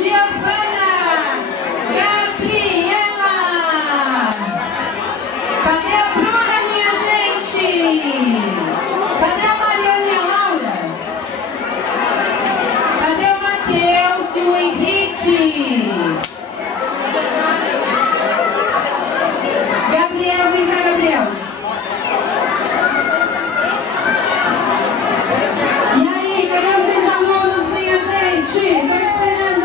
Giovana, Gabriela. Cadê a Bruna, minha gente? Cadê a Mariana e a Laura? Cadê o Matheus e o Henrique? Gabriel, vem cá, Gabriel. E aí, cadê os ex-alunos, minha gente? Tô esperando.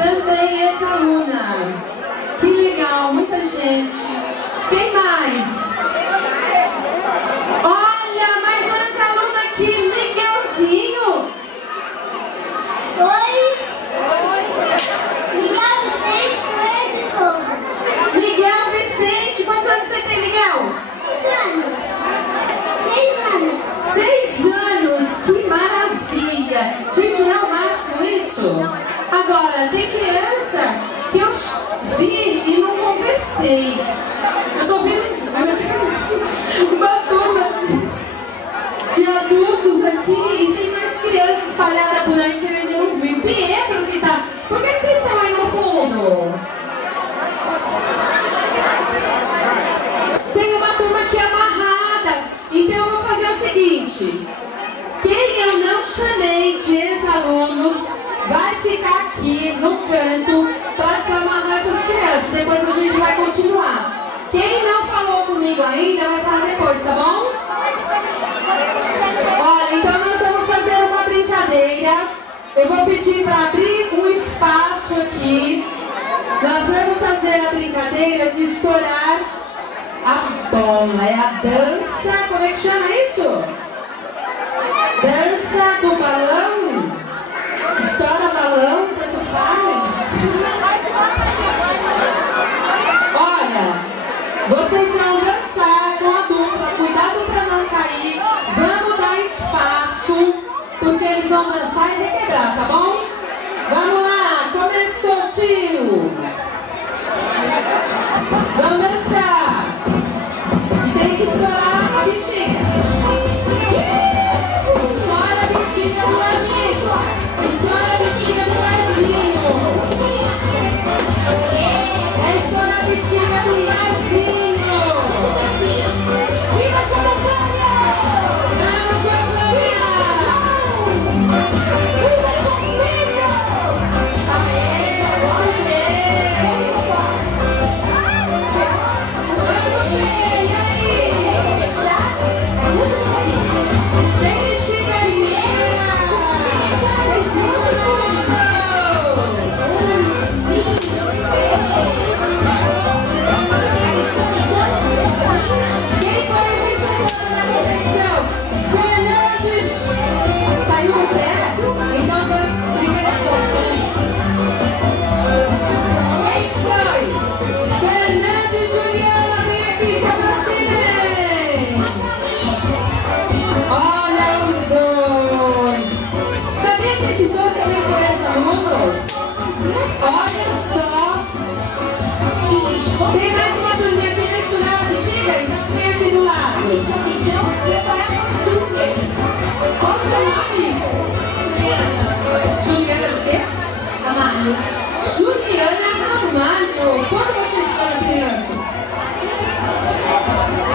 Também ex-aluna. Que legal, muita gente. Quem mais? Olha, mais um ex-aluno aqui, Miguelzinho. Oi. Miguel Vicente Coelho de Souza. Miguel Vicente, quantos anos você tem, Miguel? 6 anos. 6 anos, que maravilha. Gente, não é o máximo isso? Agora, tem criança que eu vi e não conversei. Eu tô vendo uma turma de adultos aqui e tem mais crianças espalhadas por aí que eu ainda não vi. Pedro que tá... Por que vocês estão aí no fundo? Tem uma turma aqui amarrada. Então eu vou fazer o seguinte. Quem eu não chamei de ex-alunos vai ficar aqui no canto para desamarrar essas crianças. Depois a gente vai continuar. Quem não falou comigo ainda vai falar depois, tá bom? Olha, então nós vamos fazer uma brincadeira. Eu vou pedir para abrir um espaço aqui. Nós vamos fazer a brincadeira de estourar a bola. É a dança, como é que chama isso? Dança do balão? Estoura balão, tanto faz. Olha, vocês vão dançar com a dupla, cuidado para não cair. Vamos dar espaço, porque eles vão dançar e requebrar, tá bom? Vamos lá, começou, tio. Vamos dançar. E tem que estourar a bexiga. Estoura a bexiga do ladinho. Estoura a bexiga do ladinho. É estourar a bexiga do ladinho. Viva Giovana! Vamos, Giovana! Viva sua filha! Aê, vamos ver! Vamos ver, e aí? Tem bexiga aí! Quem foi o vencedor da competição? Fernandes saiu do pé? Então foi primeira coisa. Quem foi? Fernandes e Juliana, vem aqui, se aproximem. Olha os dois. Sabia que esses dois também foram ex-alunos? Olha só. Tem mais uma turminha aqui misturada, bexiga? Então vem aqui do lado. Qual o seu nome? Juliana o quê? Ramalho. Juliana Ramalho. Quando vocês foram criança?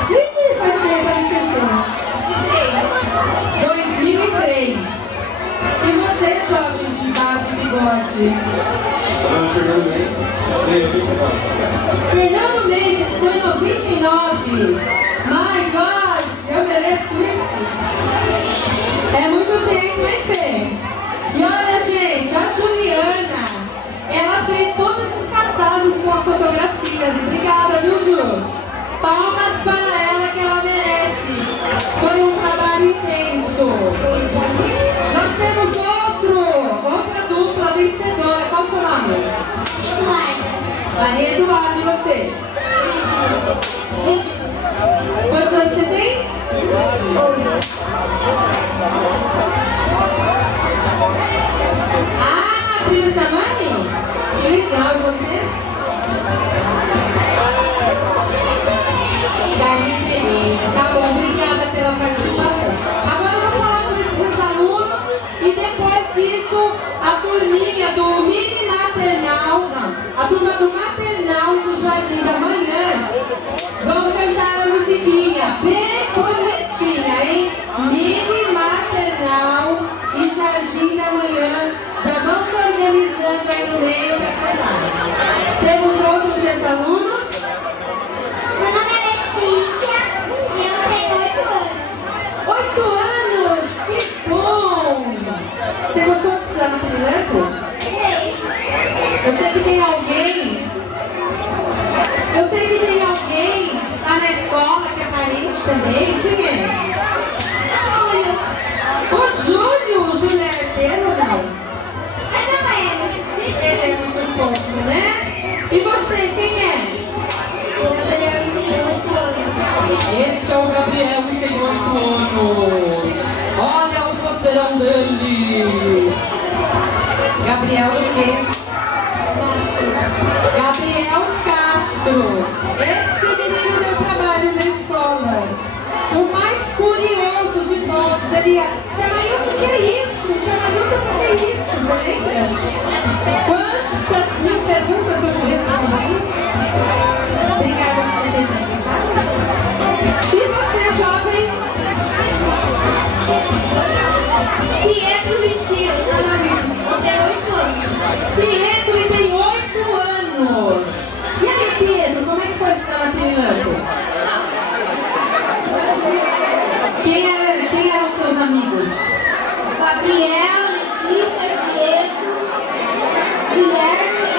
E que faz tempo para esquecer? 2003. E você, jovem de barba e bigode? Fernando Mendes foi em 99. My God, eu mereço isso. É muito tempo, hein, Fê? E olha, gente, a Juliana, ela fez todos esses cartazes com as fotografias. Obrigada, viu, Ju? Palmas para ela, que ela merece. Foi um trabalho intenso. Nós temos outra dupla vencedora. Qual o seu nome? Maria Eduardo, e você? é o Gabriel, que tem 8 anos. Olha o voceirão dele. Gabriel o quê? Gabriel Castro. Esse menino deu trabalho na escola. O mais curioso de todos. Ele ia, tia Marilson, o que é isso? Tia Marilson, o que é isso? Você lembra? Quantas mil perguntas eu te respondi? Obrigada por você ter vindo. E você, jovem? Pietro vestiu, eu tenho 8 anos. Pietro, ele tem 8 anos. E aí, Pietro, como é que foi estudar na Pirilampo? Quem eram seus amigos? Gabriel, Letícia, Pietro, Guilherme,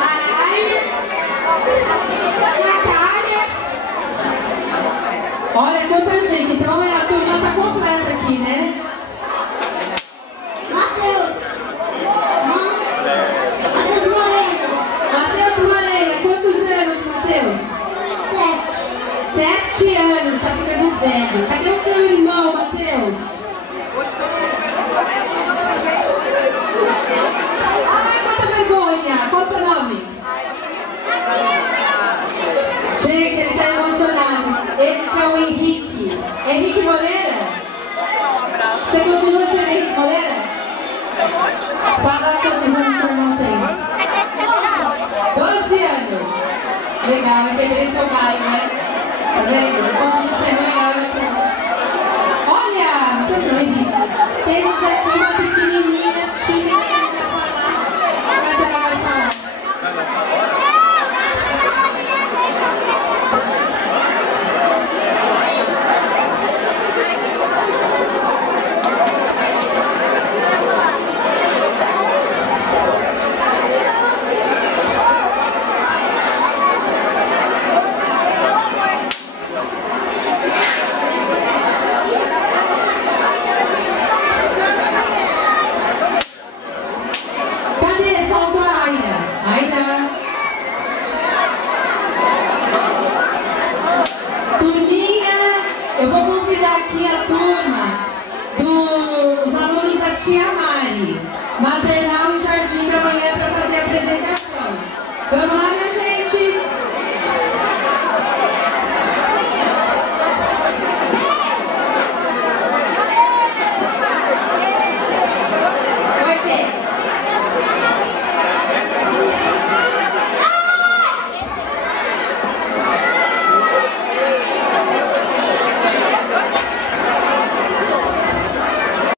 Araia, Natália. Olha, quanta gente. Então a turma tá completa aqui, né? Matheus. Matheus Moreno. Matheus Moreira, quantos anos, Matheus? 7. 7 anos, tá ficando velho. Cadê o seu irmão, Matheus? Ai, quanta vergonha! Qual o seu nome? Gente, ele tá emocionado. Esse é o Henrique. Henrique Moreira? Você continua sendo Henrique Moreira? Fala quantos anos seu irmão tem. 12 anos. Legal, eu quebrei seu galho, né? Tá vendo? Eu continuo sendo legal. Olha, Matheus, Henrique. Temos aqui uma pequenininha tímida pra falar. Mas ela vai falar. Cadê? Faltou a Aina. Aina. Turminha, eu vou convidar aqui a turma dos alunos da Tia Mari, Maternal e Jardim da Manhã, para fazer a apresentação. Vamos lá,